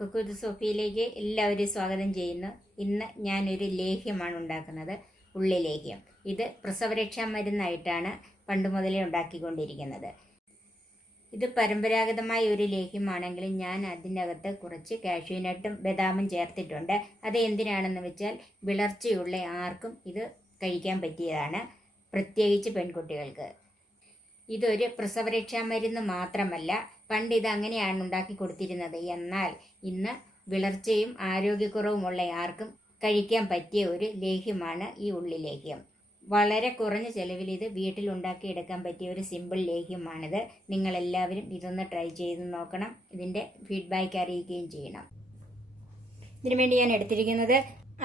കുക്കു വിത്ത് സോഫിയിലേക്ക് എല്ലാവരെയും സ്വാഗതം ചെയ്യുന്നു. ഇന്ന് ഞാനൊരു ലേഹ്യമാണ് ഉണ്ടാക്കുന്നത്, ഉള്ളി ലേഹ്യം. ഇത് പ്രസവരക്ഷാ മരുന്നായിട്ടാണ് പണ്ട് മുതലേ ഉണ്ടാക്കിക്കൊണ്ടിരിക്കുന്നത്. ഇത് പരമ്പരാഗതമായ ഒരു ലേഹ്യമാണെങ്കിലും ഞാൻ അതിനകത്ത് കുറച്ച് കാഷ്യൂനട്ടും ബദാമും ചേർത്തിട്ടുണ്ട്. അത് എന്തിനാണെന്ന് വെച്ചാൽ വിളർച്ചയുള്ള ആർക്കും ഇത് കഴിക്കാൻ പറ്റിയതാണ്, പ്രത്യേകിച്ച് പെൺകുട്ടികൾക്ക്. ഇതൊരു പ്രസവരക്ഷാ മരുന്ന് മാത്രമല്ല, പണ്ട് ഇത് അങ്ങനെയാണ് ഉണ്ടാക്കി കൊടുത്തിരുന്നത്. എന്നാൽ ഇന്ന് വിളർച്ചയും ആരോഗ്യക്കുറവുമുള്ള ആർക്കും കഴിക്കാൻ പറ്റിയ ഒരു ലേഹ്യമാണ് ഈ ഉള്ളി ലേഹ്യം. വളരെ കുറഞ്ഞ ചെലവിൽ ഇത് വീട്ടിൽ ഉണ്ടാക്കിയെടുക്കാൻ പറ്റിയ ഒരു സിമ്പിൾ ലേഹ്യമാണിത്. നിങ്ങളെല്ലാവരും ഇതൊന്ന് ട്രൈ ചെയ്ത് നോക്കണം, ഇതിൻ്റെ ഫീഡ്ബാക്ക് അറിയിക്കുകയും ചെയ്യണം. ഇതിനുവേണ്ടി ഞാൻ എടുത്തിരിക്കുന്നത്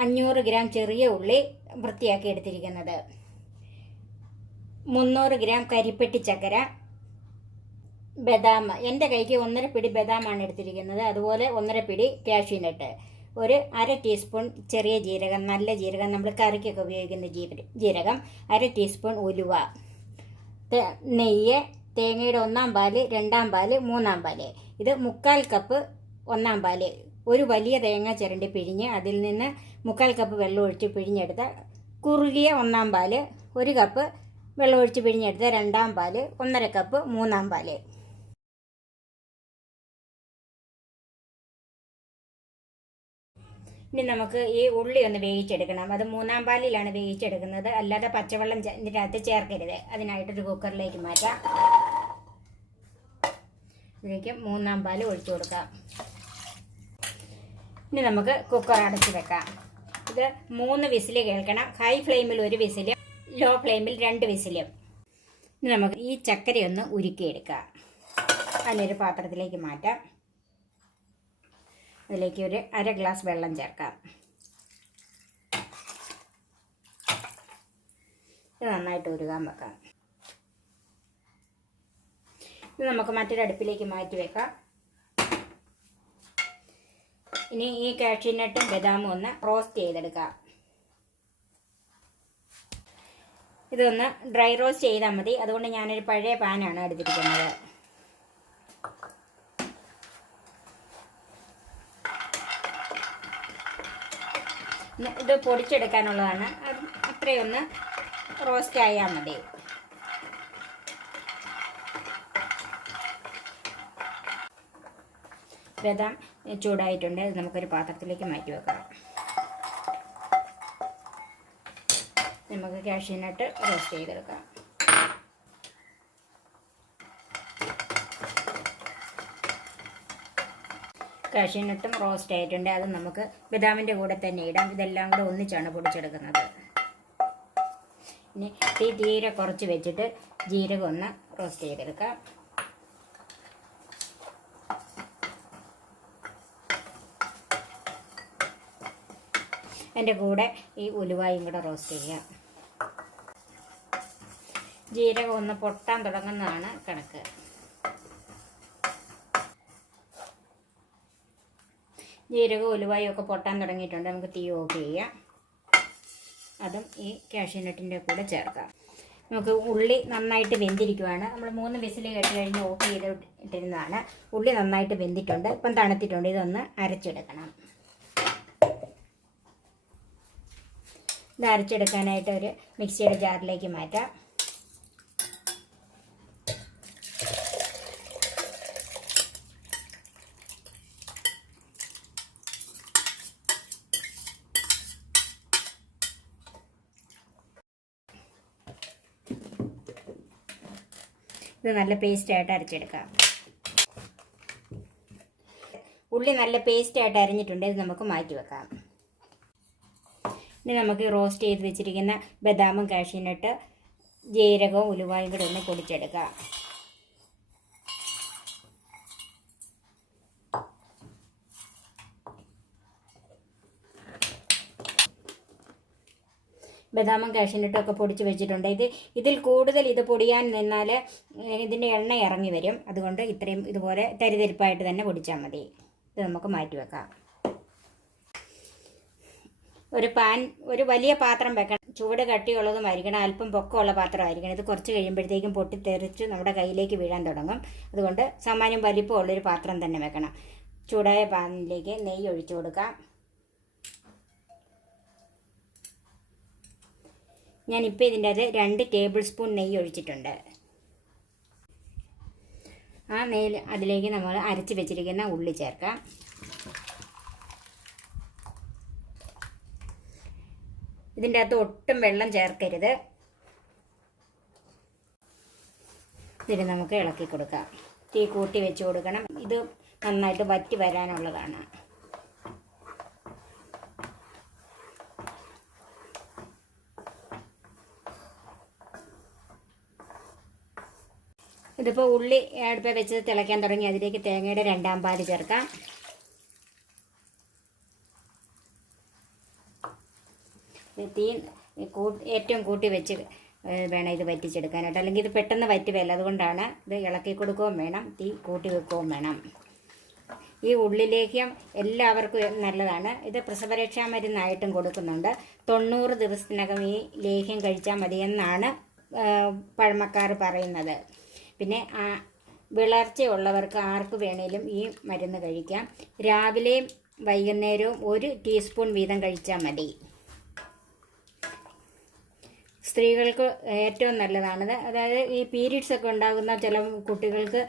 500 ഗ്രാം ചെറിയ ഉള്ളി വൃത്തിയാക്കി എടുത്തിരിക്കുന്നത്, 300 ഗ്രാം കരിപ്പെട്ടി ചക്കര, ബദാം, എൻ്റെ കൈക്ക് 1.5 പിടി ബദാമാണ് എടുത്തിരിക്കുന്നത്, അതുപോലെ 1.5 പിടി കാഷ്യൂനട്ട്, ഒരു 1/2 ടീസ്പൂൺ ചെറിയ ജീരകം, നല്ല ജീരകം, നമ്മൾ കറിക്കൊക്കെ ഉപയോഗിക്കുന്ന ജീരകം, 1/2 ടീസ്പൂൺ ഉലുവ, നെയ്യ്, തേങ്ങയുടെ 1-ാം പാല്, 2-ാം പാല്, 3-ാം പാല്. ഇത് 1/4 കപ്പ് 1-ാം പാല്, ഒരു വലിയ തേങ്ങ ചിരണ്ടി പിഴിഞ്ഞ് അതിൽ നിന്ന് 1/4 കപ്പ് വെള്ളം ഒഴിച്ച് പിഴിഞ്ഞെടുത്ത കുറുകിയ 1-ാം പാല്, 1 കപ്പ് വെള്ളമൊഴിച്ച് പിഴിഞ്ഞെടുത്ത 2-ാം പാല്, 1.5 കപ്പ് 3-ാം പാല്. ഇനി നമുക്ക് ഈ ഉള്ളി ഒന്ന് വേവിച്ചെടുക്കണം. അത് 3-ാം പാലിലാണ് വേവിച്ചെടുക്കുന്നത്, അല്ലാതെ പച്ചവെള്ളം ഇതിനകത്ത് ചേർക്കരുത്. അതിനായിട്ടൊരു കുക്കറിലേക്ക് മാറ്റാം. ഇതിലേക്ക് 3-ാം പാല് ഒഴിച്ചു കൊടുക്കാം. ഇനി നമുക്ക് കുക്കർ അടച്ചു വെക്കാം. ഇത് 3 വിസിൽ കേൾക്കണം. ഹൈ ഫ്ലെയിമിൽ 1 വിസിൽ, ലോ ഫ്ലെയിമിൽ 2 വിസിലും. ഇനി നമുക്ക് ഈ ചക്കരയൊന്ന് ഉരുക്കിയെടുക്കാം. അതിനൊരു പാത്രത്തിലേക്ക് മാറ്റാം. അതിലേക്ക് ഒരു 1/2 ഗ്ലാസ് വെള്ളം ചേർക്കാം. ഇത് നന്നായിട്ട് ഉരുകാൻ വെക്കാം. ഇത് നമുക്ക് മറ്റൊരു അടുപ്പിലേക്ക് മാറ്റി വെക്കാം. ഇനി ഈ കാഷ്യൂനട്ടും ബദാമും ഒന്ന് റോസ്റ്റ് ചെയ്തെടുക്കാം. ഇതൊന്ന് ഡ്രൈ റോസ്റ്റ് ചെയ്താൽ മതി, അതുകൊണ്ട് ഞാനൊരു പഴയ പാനാണ് എടുത്തിരിക്കുന്നത്. ഇത് പൊടിച്ചെടുക്കാനുള്ളതാണ്, അത്രയൊന്ന് റോസ്റ്റ് ആയാൽ മതി. ബദാം ചൂടായിട്ടുണ്ട്, ഇത് നമുക്കൊരു പാത്രത്തിലേക്ക് മാറ്റി വെക്കാം. നമുക്ക് കാഷ്യൂനട്ട് റോസ്റ്റ് ചെയ്തെടുക്കാം. കാഷ്യൂനട്ടും റോസ്റ്റ് ആയിട്ടുണ്ട്, അത് നമുക്ക് ബദാമിൻ്റെ കൂടെ തന്നെ ഇടാം. ഇതെല്ലാം കൂടെ ഒന്നിച്ചാണ് പൊടിച്ചെടുക്കുന്നത്. ഇനി തീ തീരെ കുറച്ച് വെച്ചിട്ട് ജീരകം ഒന്ന് റോസ്റ്റ് ചെയ്തെടുക്കാം. അതിൻ്റെ കൂടെ ഈ ഉലുവായും കൂടെ റോസ്റ്റ് ചെയ്യാം. ജീരകം ഒന്ന് പൊട്ടാൻ തുടങ്ങുന്നതാണ് കണക്ക്. ജീരകവും ഉലുവായും ഒക്കെ പൊട്ടാൻ തുടങ്ങിയിട്ടുണ്ട്, നമുക്ക് തീ ഓഫ് ചെയ്യാം. അതും ഈ കാഷ്യൂനട്ടിൻ്റെ കൂടെ ചേർക്കാം. നമുക്ക് ഉള്ളി നന്നായിട്ട് വെന്തിരിക്കുവാണ്. നമ്മൾ 3 വിസിൽ കേട്ട് കഴിഞ്ഞ് ഓഫ് ചെയ്തിട്ടിരുന്നതാണ്. ഉള്ളി നന്നായിട്ട് വെന്തിട്ടുണ്ട്, ഇപ്പം തണുത്തിട്ടുണ്ട്. ഇതൊന്ന് അരച്ചെടുക്കണം. ഇത് അരച്ചെടുക്കാനായിട്ട് ഒരു മിക്സിയുടെ ജാറിലേക്ക് മാറ്റാം. ഇത് നല്ല പേസ്റ്റായിട്ട് അരച്ചെടുക്കാം. ഉള്ളി നല്ല പേസ്റ്റായിട്ട് അരിഞ്ഞിട്ടുണ്ട്, ഇത് നമുക്ക് മാറ്റി വെക്കാം. ഇനി നമുക്ക് റോസ്റ്റ് ചെയ്ത് വെച്ചിരിക്കുന്ന ബദാമും കാഷ്യൂനട്ട്, ജീരകവും ഉലുവായും കൂടെ ഒന്ന് പൊടിച്ചെടുക്കാം. ബദാമും കാഷ്യൂനട്ടും ഒക്കെ പൊടിച്ച് വെച്ചിട്ടുണ്ട്. ഇതിൽ കൂടുതൽ ഇത് പൊടിയാൻ നിന്നാൽ ഇതിൻ്റെ എണ്ണ ഇറങ്ങി വരും, അതുകൊണ്ട് ഇത്രയും ഇതുപോലെ തരിതരിപ്പായിട്ട് തന്നെ പൊടിച്ചാൽ മതി. ഇത് നമുക്ക് മാറ്റി വെക്കാം. ഒരു വലിയ പാത്രം വെക്കണം. ചൂട് കട്ടിയുള്ളതുമായിരിക്കണം, അല്പം പൊക്കമുള്ള പാത്രമായിരിക്കണം. ഇത് കുറച്ച് കഴിയുമ്പോഴത്തേക്കും പൊട്ടിത്തെറിച്ച് നമ്മുടെ കയ്യിലേക്ക് വീഴാൻ തുടങ്ങും. അതുകൊണ്ട് സാമാന്യം വലിപ്പമുള്ളൊരു പാത്രം തന്നെ വെക്കണം. ചൂടായ പാനിലേക്ക് നെയ്യ് ഒഴിച്ചു കൊടുക്കാം. ഞാനിപ്പോൾ ഇതിൻ്റെ അത് 2 ടേബിൾ സ്പൂൺ നെയ്യ് ഒഴിച്ചിട്ടുണ്ട്. ആ നെയ്യിൽ അതിലേക്ക് നമ്മൾ അരച്ച് വെച്ചിരിക്കുന്ന ഉള്ളി ചേർക്കാം. ഇതിൻ്റെ അകത്ത് ഒട്ടും വെള്ളം ചേർക്കരുത്. ഇതിന് നമുക്ക് ഇളക്കി കൊടുക്കാം. തീ കൂട്ടി വെച്ച് കൊടുക്കണം. ഇത് നന്നായിട്ട് വറ്റി വരാനുള്ളതാണ്. ഇതിപ്പോൾ ഉള്ളി അടുപ്പ് വെച്ച് തിളയ്ക്കാൻ തുടങ്ങി. അതിലേക്ക് തേങ്ങയുടെ 2-ാം പാല് ചേർക്കാം. തീ ഏറ്റവും കൂട്ടി വെച്ച് വേണം ഇത് വറ്റിച്ചെടുക്കാനായിട്ട്, അല്ലെങ്കിൽ ഇത് പെട്ടെന്ന് വറ്റുകയില്ല. അതുകൊണ്ടാണ് ഇത് ഇളക്കി കൊടുക്കുകയും വേണം, തീ കൂട്ടി വെക്കുകയും വേണം. ഈ ഉള്ളിലേക്കും എല്ലാവർക്കും നല്ലതാണ്. ഇത് പ്രസവരക്ഷാ മരുന്നായിട്ടും കൊടുക്കുന്നുണ്ട്. 90 ദിവസത്തിനകം ഈ ലേഹ്യം കഴിച്ചാൽ മതിയെന്നാണ് പഴമക്കാർ പറയുന്നത്. പിന്നെ വിളർച്ചയുള്ളവർക്ക് ആർക്ക് വേണേലും ഈ മരുന്ന് കഴിക്കാം. രാവിലെയും വൈകുന്നേരവും 1 ടീസ്പൂൺ വീതം കഴിച്ചാൽ മതി. സ്ത്രീകൾക്ക് ഏറ്റവും നല്ലതാണിത്. അതായത് ഈ പീരീഡ്സ് ഒക്കെ ഉണ്ടാകുന്ന ചില കുട്ടികൾക്ക്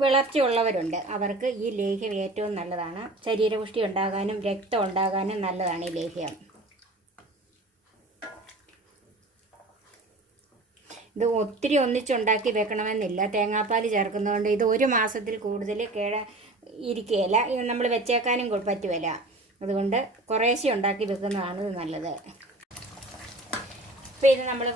വിളർച്ചയുള്ളവരുണ്ട്. അവർക്ക് ഈ ലേഹ്യം ഏറ്റവും നല്ലതാണ്. ശരീരപുഷ്ടി ഉണ്ടാകാനും രക്തം ഉണ്ടാകാനും നല്ലതാണ് ഈ ലേഹ്യം. ഇത് ഒത്തിരി ഒന്നിച്ചുണ്ടാക്കി വെക്കണമെന്നില്ല. തേങ്ങാപ്പാൽ ചേർക്കുന്നതുകൊണ്ട് ഇത് 1 മാസത്തിൽ കൂടുതൽ ഇരിക്കുകയില്ല. നമ്മൾ വെച്ചേക്കാനും പറ്റുകയില്ല. അതുകൊണ്ട് കുറേശ്ശെ ഉണ്ടാക്കി വെക്കുന്നതാണ് നല്ലത്. ഇപ്പോൾ ഇത് നമ്മൾ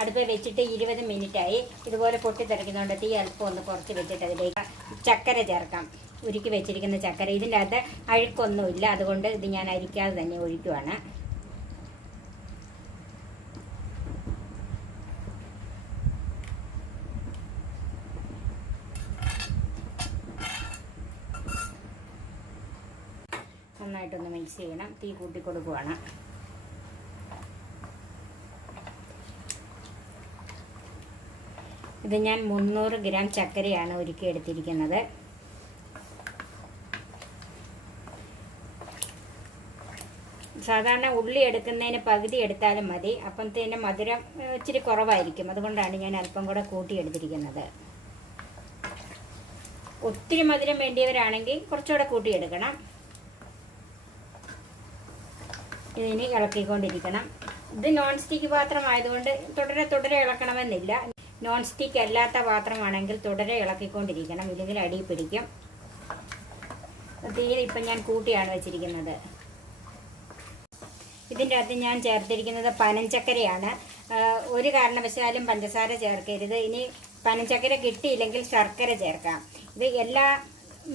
അടുപ്പ് വെച്ചിട്ട് 20 മിനിറ്റായി. ഇതുപോലെ പൊട്ടിത്തെറിക്കുന്നതുകൊണ്ട് തീ അല്പം ഒന്ന് കുറച്ച് വെച്ചിട്ട് അതിലേക്ക് ചക്കര ചേർക്കാം. ഉരുക്കി വെച്ചിരിക്കുന്ന ചക്കര. ഇതിൻ്റെ അകത്ത് അഴുക്കൊന്നുമില്ല. അതുകൊണ്ട് ഇത് ഞാൻ അരിക്കാതെ തന്നെ ഒഴിക്കുവാണ്. നന്നായിട്ടൊന്ന് മിക്സ് ചെയ്യണം. തീ കൂട്ടി കൊടുക്കുവാണ്. ഇത് ഞാൻ 300 ഗ്രാം ചക്കരയാണ് ഒരുക്കി എടുത്തിരിക്കുന്നത്. സാധാരണ ഉള്ളി എടുക്കുന്നതിന് പകുതി എടുത്താലും മതി. അപ്പത്തേന് മധുരം ഇച്ചിരി കുറവായിരിക്കും. അതുകൊണ്ടാണ് ഞാൻ അല്പം കൂടെ കൂട്ടി എടുത്തിരിക്കുന്നത്. ഒത്തിരി മധുരം വേണ്ടിയവരാണെങ്കിൽ കുറച്ചുകൂടെ കൂട്ടിയെടുക്കണം. ഇതിന് ഇളക്കിക്കൊണ്ടിരിക്കണം. ഇത് നോൺ സ്റ്റിക്ക് പാത്രമായതുകൊണ്ട് തുടരെ ഇളക്കണമെന്നില്ല. നോൺ സ്റ്റിക്ക് അല്ലാത്ത പാത്രമാണെങ്കിൽ തുടരെ ഇളക്കിക്കൊണ്ടിരിക്കണം, ഇല്ലെങ്കിൽ അടി പിടിക്കും. തീ ഇപ്പം ഞാൻ കൂട്ടിയാണ് വെച്ചിരിക്കുന്നത്. ഇതിൻ്റെ അകത്ത് ഞാൻ ചേർത്തിരിക്കുന്നത് പനഞ്ചക്കരയാണ്. ഒരു കാരണവശാലും പഞ്ചസാര ചേർക്കരുത്. ഇനി പനഞ്ചക്കര കിട്ടിയില്ലെങ്കിൽ ശർക്കര ചേർക്കാം. ഇത്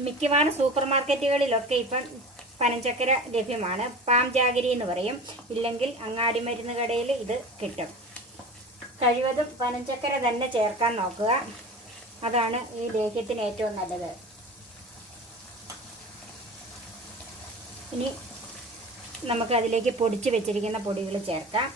മിക്കവാറും സൂപ്പർ മാർക്കറ്റുകളിലൊക്കെ ഇപ്പം പനഞ്ചക്കര ലഭ്യമാണ്. പാം ജാഗരി എന്ന് പറയും. ഇല്ലെങ്കിൽ അങ്ങാടി മരുന്ന് കടയിൽ ഇത് കിട്ടും. കഴിവതും പനഞ്ചക്കര തന്നെ ചേർക്കാൻ നോക്കുക. അതാണ് ഈ ലേഹ്യത്തിന് ഏറ്റവും നല്ലത്. ഇനി നമുക്ക് അതിലേക്ക് പൊടിച്ച് വെച്ചിരിക്കുന്ന പൊടികൾ ചേർക്കാം.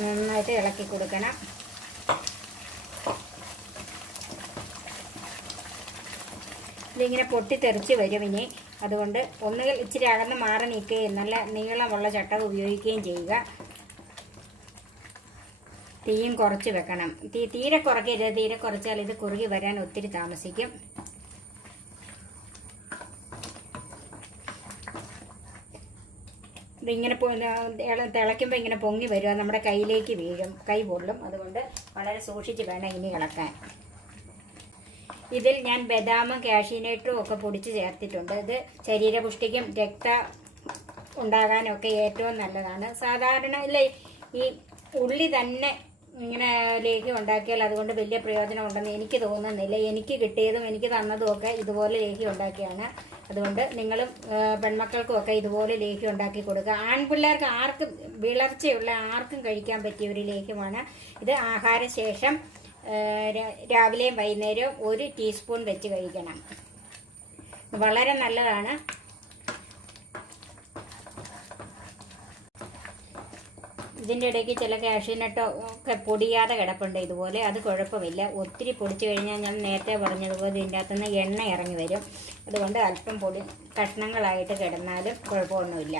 നന്നായിട്ട് ഇളക്കി കൊടുക്കണം. ഇതിങ്ങനെ പൊട്ടിത്തെറിച്ച് വരും ഇനി. അതുകൊണ്ട് ഒന്നുകിൽ ഇച്ചിരി അകന്ന് മാറി നിൽക്കുകയും നല്ല നീളമുള്ള ചട്ടകം ഉപയോഗിക്കുകയും ചെയ്യുക. തീയും കുറച്ച് വെക്കണം. തീരെ കുറയ്ക്കരുത്. തീരെ കുറച്ചാൽ ഇത് കുറുകി വരാൻ ഒത്തിരി താമസിക്കും. ഇതിങ്ങനെ തിളയ്ക്കുമ്പോൾ ഇങ്ങനെ പൊങ്ങി വരും. നമ്മുടെ കയ്യിലേക്ക് വീഴും, കൈ പൊള്ളും. അതുകൊണ്ട് വളരെ സൂക്ഷിച്ച് വേണം ഇനി ഇളക്കാൻ. ഇതിൽ ഞാൻ ബദാമും കാഷ്യൂനട്ടും ഒക്കെ പൊടിച്ച് ചേർത്തിട്ടുണ്ട്. ഇത് ശരീരപുഷ്ടിക്കും രക്തം ഉണ്ടാകാനൊക്കെ ഏറ്റവും നല്ലതാണ്. സാധാരണ ഈ ഉള്ളി തന്നെ ഇങ്ങനെ ലേഹ്യം ഉണ്ടാക്കിയാൽ അതുകൊണ്ട് വലിയ പ്രയോജനം ഉണ്ടെന്ന് എനിക്ക് തോന്നുന്നില്ല. എനിക്ക് കിട്ടിയതും എനിക്ക് തന്നതും ഒക്കെ ഇതുപോലെ ലേഹ്യം ഉണ്ടാക്കിയാണ്. അതുകൊണ്ട് നിങ്ങളും പെൺമക്കൾക്കും ഒക്കെ ഇതുപോലെ ലേഹ്യം ഉണ്ടാക്കി കൊടുക്കുക. ആൺപിള്ളേർക്ക് ആർക്കും വിളർച്ചയുള്ള ആർക്കും കഴിക്കാൻ പറ്റിയ ഒരു ലേഹ്യമാണ് ഇത്. ആഹാരശേഷം രാവിലെയും വൈകുന്നേരവും 1 ടീസ്പൂൺ വെച്ച് കഴിക്കണം. വളരെ നല്ലതാണ്. ഇതിൻ്റെ ഇടയ്ക്ക് ചില കാഷ്യൂനട്ടോ ഒക്കെ പൊടിയാതെ കിടപ്പുണ്ട് ഇതുപോലെ. അത് കുഴപ്പമില്ല. ഒത്തിരി പൊടിച്ചു കഴിഞ്ഞാൽ ഞാൻ നേരത്തെ പറഞ്ഞതുപോലെ ഇതിൻ്റെ അകത്തുനിന്ന് എണ്ണ ഇറങ്ങി വരും. അതുകൊണ്ട് അല്പം പൊടി കഷ്ണങ്ങളായിട്ട് കിടന്നാലും കുഴപ്പമൊന്നുമില്ല.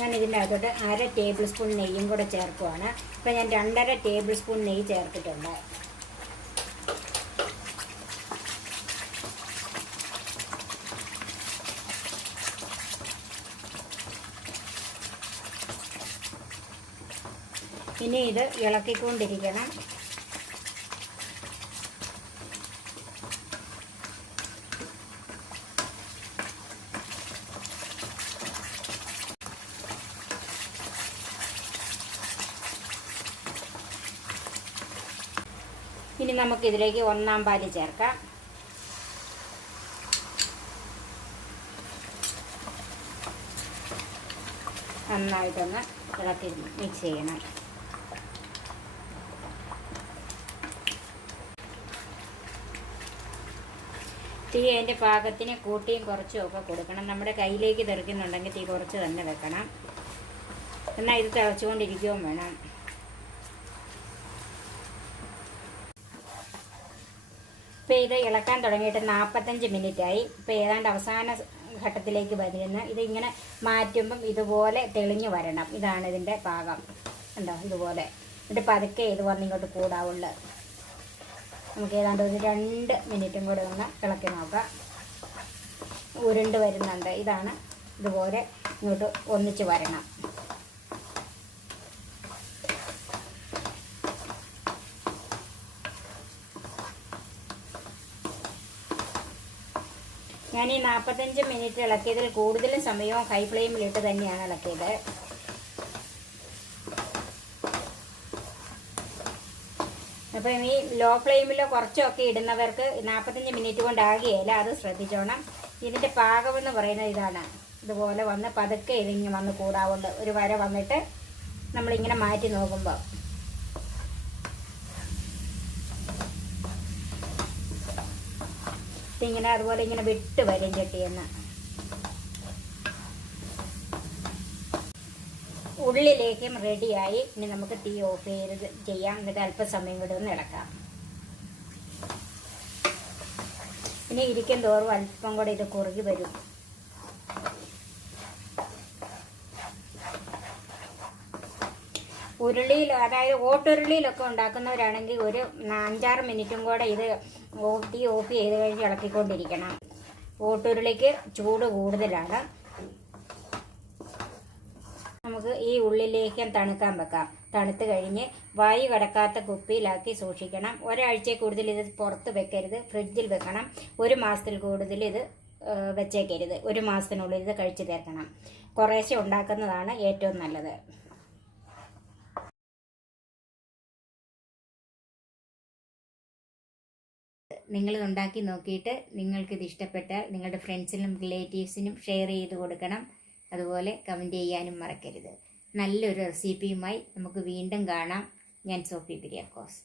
ഞാൻ ഇതിൻ്റെ അകത്തോട്ട് 1/2 ടേബിൾ സ്പൂൺ നെയ്യും കൂടെ ചേർക്കുവാണ്. ഇപ്പം ഞാൻ 2.5 ടേബിൾ സ്പൂൺ നെയ്യ് ചേർത്തിട്ടുണ്ട്. ഇനി ഇത് ഇളക്കിക്കൊണ്ടിരിക്കണം. ഇനി നമുക്കിതിലേക്ക് 1/4 പാല് ചേർക്കാം. നന്നായിട്ടൊന്ന് ഇളക്കി മിക്സ് ചെയ്യണം. തീ അതിൻ്റെ പാകത്തിന് കൂട്ടിയും കുറച്ചും ഒക്കെ കൊടുക്കണം. നമ്മുടെ കയ്യിലേക്ക് തെറിക്കുന്നുണ്ടെങ്കിൽ തീ കുറച്ച് തന്നെ വെക്കണം. എന്നാൽ ഇത് തിളച്ചുകൊണ്ടിരിക്കുകയും വേണം. ഇപ്പോൾ ഇത് ഇളക്കാൻ തുടങ്ങിയിട്ട് 45 മിനിറ്റായി. ഇപ്പോൾ ഏതാണ്ട് അവസാന ഘട്ടത്തിലേക്ക് വരുന്ന ഇതിങ്ങനെ മാറ്റുമ്പം ഇതുപോലെ തെളിഞ്ഞു വരണം. ഇതാണ് ഇതിൻ്റെ പാകം. ഉണ്ടോ? ഇതുപോലെ എന്നിട്ട് പതുക്കെ ഇത് വന്നിങ്ങോട്ട് കൂടാവുള്ളൂ. നമുക്ക് ഏതാണ്ട് ഒരു 2 മിനിറ്റും കൂടെ ഒന്ന് ഇളക്കി നോക്കാം. ഉരുണ്ട് വരുന്നുണ്ട്. ഇതാണ് ഇതുപോലെ ഇങ്ങോട്ട് ഒന്നിച്ച് വരണം. ഞാൻ ഈ 45 മിനിറ്റ് ഇളക്കിയതിൽ കൂടുതലും സമയവും ഹൈ ഫ്ലെയിമിലിട്ട് തന്നെയാണ് ഇളക്കിയത്. അപ്പം ഈ ലോ ഫ്ലെയിമിലോ കുറച്ചൊക്കെ ഇടുന്നവർക്ക് 45 മിനിറ്റ് കൊണ്ടാകുകയില്ല. അത് ശ്രദ്ധിച്ചോണം. ഇതിൻ്റെ പാകമെന്ന് പറയുന്നത് ഇതാണ്. ഇതുപോലെ വന്ന് പതുക്കെ ഇതിങ്ങനെ വന്ന് കൂടാവുണ്ട്. ഒരു വര വന്നിട്ട് നമ്മളിങ്ങനെ മാറ്റി നോക്കുമ്പോൾ ഇങ്ങനെ അതുപോലെ ഇങ്ങനെ വിട്ട് വരും ചട്ടിയെന്ന്. ഉള്ളിലേക്കും റെഡിയായി. ഇനി നമുക്ക് തീ ഓഫ് ചെയ്യാം. എന്നിട്ട് അല്പസമയം കൂടെ ഒന്ന് ഇളക്കാം. ഇനി ഇരിക്കും തോറും അല്പം കൂടെ ഇത് കുറുകി വരും. ഉരുളിയിൽ, അതായത് ഓട്ടുരുളിയിലൊക്കെ ഉണ്ടാക്കുന്നവരാണെങ്കിൽ ഒരു 5-6 മിനിറ്റും കൂടെ ഇത് തീ ഓഫ് ചെയ്ത് കഴിഞ്ഞ് ഇളക്കിക്കൊണ്ടിരിക്കണം. ഓട്ടുരുളിക്ക് ചൂട് കൂടുതലാണ്. നമുക്ക് ഈ ഉള്ളിലേക്ക് തണുക്കാൻ വെക്കാം. തണുത്ത് കഴിഞ്ഞ് വായു കടക്കാത്ത കുപ്പിയിലാക്കി സൂക്ഷിക്കണം. ഒരാഴ്ചയിൽ കൂടുതൽ ഇത് പുറത്ത് വെക്കരുത്. ഫ്രിഡ്ജിൽ വെക്കണം. 1 മാസത്തിൽ കൂടുതൽ ഇത് വെച്ചേക്കരുത്. 1 മാസത്തിനുള്ളിൽ ഇത് കഴിച്ചു തീർക്കണം. കുറേശ്ശെ ഉണ്ടാക്കുന്നതാണ് ഏറ്റവും നല്ലത്. നിങ്ങളിത് ഉണ്ടാക്കി നോക്കിയിട്ട് നിങ്ങൾക്കിത് ഇഷ്ടപ്പെട്ടാൽ നിങ്ങളുടെ ഫ്രണ്ട്സിനും റിലേറ്റീവ്സിനും ഷെയർ ചെയ്ത് കൊടുക്കണം. അതുപോലെ കമൻറ്റ് ചെയ്യാനും മറക്കരുത്. നല്ലൊരു റെസിപ്പിയുമായി നമുക്ക് വീണ്ടും കാണാം. ഞാൻ സോഫി കുര്യാക്കോസ്.